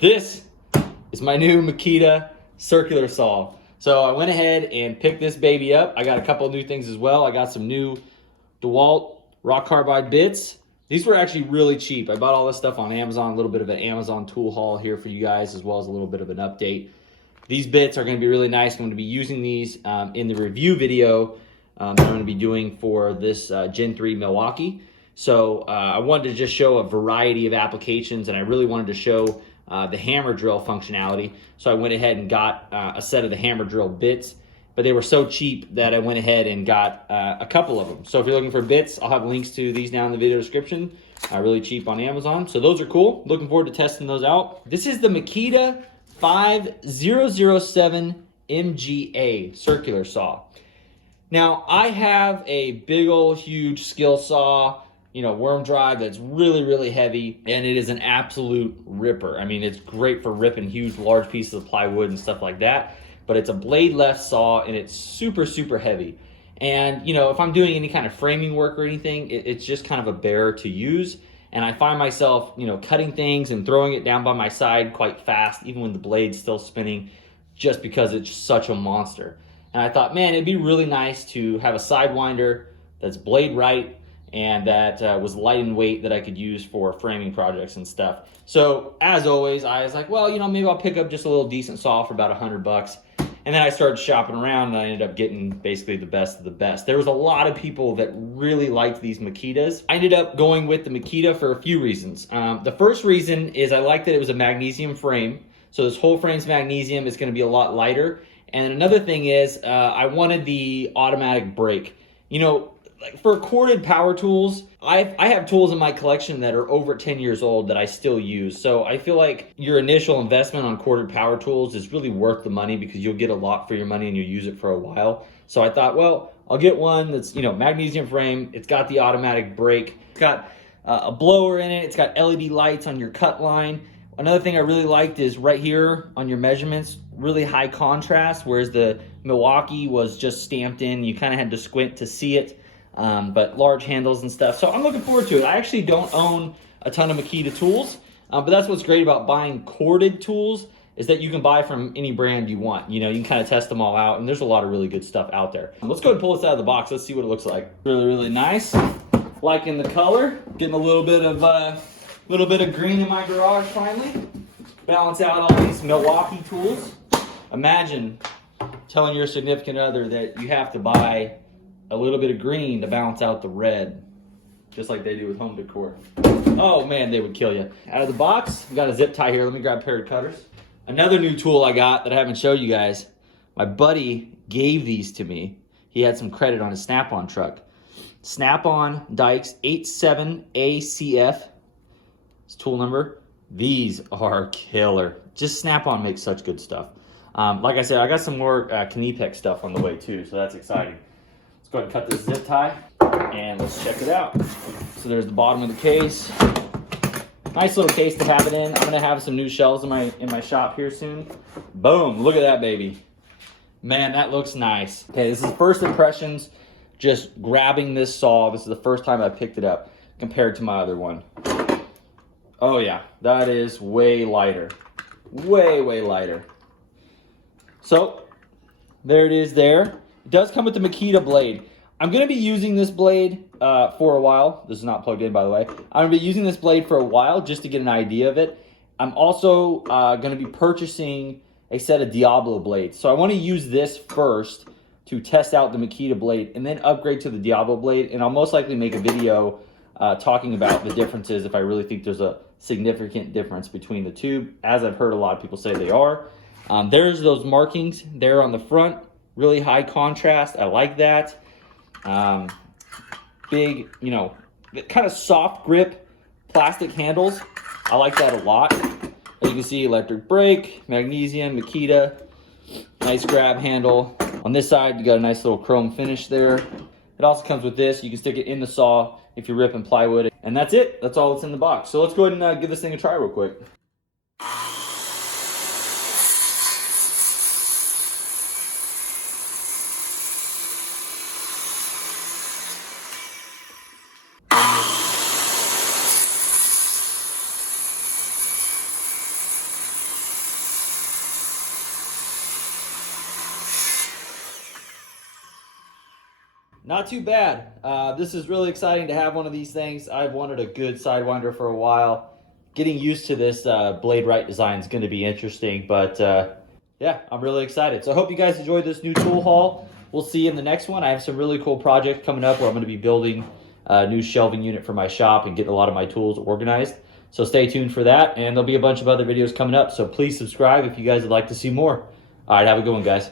This is my new Makita circular saw. So I went ahead and picked this baby up. I got a couple of new things as well. I got some new DeWalt rock carbide bits. These were actually really cheap. I bought all this stuff on Amazon, a little bit of an Amazon tool haul here for you guys, as well as a little bit of an update. These bits are going to be really nice. I'm going to be using these in the review video that I'm going to be doing for this Gen 3 Milwaukee. So I wanted to just show a variety of applications, and I really wanted to show the hammer drill functionality. So I went ahead and got a set of the hammer drill bits, but they were so cheap that I went ahead and got a couple of them. So if you're looking for bits, I'll have links to these down in the video description. Really cheap on Amazon. So those are cool. Looking forward to testing those out. This is the Makita 5007MGA circular saw. Now I have a big old huge skill saw, worm drive that's really, really heavy, and it is an absolute ripper. I mean, it's great for ripping huge, large pieces of plywood and stuff like that, but it's a blade-less saw, and it's super, super heavy. And, if I'm doing any kind of framing work or anything, it's just kind of a bear to use, and I find myself, cutting things and throwing it down by my side quite fast, even when the blade's still spinning, just because it's such a monster. And I thought, man, it'd be really nice to have a sidewinder that's blade right, and that was light in weight that I could use for framing projects and stuff. So as always, I was like, well, maybe I'll pick up just a little decent saw for about $100. And then I started shopping around, and I ended up getting basically the best of the best. There was a lot of people that really liked these Makitas. I ended up going with the Makita for a few reasons. The first reason is I liked that it was a magnesium frame. So this whole frame's magnesium. It's going to be a lot lighter. And another thing is I wanted the automatic brake. Like for corded power tools, I have tools in my collection that are over 10 years old that I still use. So I feel like your initial investment on corded power tools is really worth the money, because you'll get a lot for your money and you'll use it for a while. So I thought, well, I'll get one that's, magnesium frame. It's got the automatic brake. It's got a blower in it. It's got LED lights on your cut line. Another thing I really liked is right here on your measurements, really high contrast, whereas the Milwaukee was just stamped in. You kind of had to squint to see it. But large handles and stuff. So I'm looking forward to it. I actually don't own a ton of Makita tools, but that's what's great about buying corded tools, is that you can buy from any brand you want. You can kind of test them all out, and there's a lot of really good stuff out there. Let's go ahead and pull this out of the box. Let's see what it looks like. Really, really nice. Liking the color. Getting a little bit of green in my garage finally. Balance out all these Milwaukee tools. Imagine telling your significant other that you have to buy a little bit of green to balance out the red, just like they do with home decor. Oh man, they would kill you. Out of the box, we got a zip tie here. Let me grab a pair of cutters. Another new tool I got that I haven't showed you guys. My buddy gave these to me. He had some credit on his Snap-on truck. Snap-on Dykes 87ACF. It's tool number. These are killer. Just Snap-on makes such good stuff. Like I said, I got some more Knepec stuff on the way too, so that's exciting. Go ahead and cut this zip tie, and let's check it out. So there's the bottom of the case. Nice little case to have it in. I'm gonna have some new shelves in my shop here soon. Boom, look at that baby. Man, that looks nice. Okay, this is first impressions, just grabbing this saw. This is the first time I picked it up compared to my other one. Oh yeah, that is way lighter. Way, way lighter. So, there it is there. It does come with the Makita blade. I'm going to be using this blade for a while. This is not plugged in, by the way. I'm going to be using this blade for a while just to get an idea of it. I'm also going to be purchasing a set of Diablo blades. So I want to use this first to test out the Makita blade and then upgrade to the Diablo blade. And I'll most likely make a video talking about the differences if I really think there's a significant difference between the two, as I've heard a lot of people say they are. There's those markings there on the front. Really high contrast. I like that. Big, kind of soft grip plastic handles. I like that a lot. As you can see, electric brake, magnesium, Makita. Nice grab handle. On this side, you got a nice little chrome finish there. It also comes with this. You can stick it in the saw if you're ripping plywood. And that's it. That's all that's in the box. So let's go ahead and give this thing a try real quick. Not too bad. This is really exciting to have one of these things. I've wanted a good Sidewinder for a while. Getting used to this blade right design is going to be interesting, but yeah, I'm really excited. So I hope you guys enjoyed this new tool haul. We'll see you in the next one. I have some really cool projects coming up where I'm going to be building a new shelving unit for my shop and getting a lot of my tools organized. So stay tuned for that, and there'll be a bunch of other videos coming up, so please subscribe if you guys would like to see more. All right, have a good one, guys.